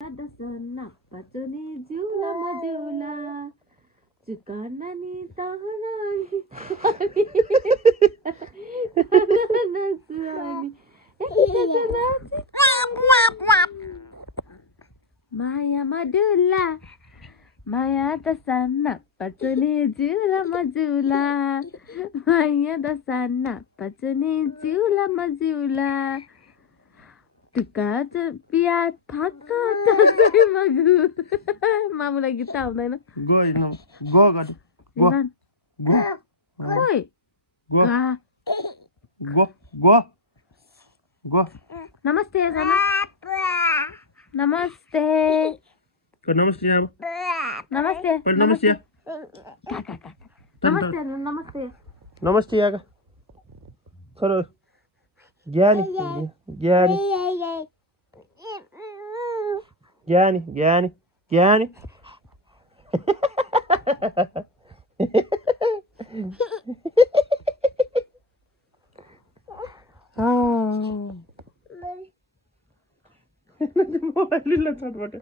दसना पचने झूला मझूला चुकाना नी ताहना नी माया मधुला माया दसना पचने झूला मझूला माया दसना पचने झूला मझूला तुका पिया थाका तसै मगु मामुलाई गीत आउँदैन गो गो गो गो ओइ गो गो गो गो नमस्ते नमस्ते नमस्ते आमा नमस्ते नमस्ते नमस्ते नमस्ते नमस्ते आगा छोरो ज्ञानी ज्ञानी ज्ञानी ज्ञानी ज्ञानी मोबाइल ला छटपट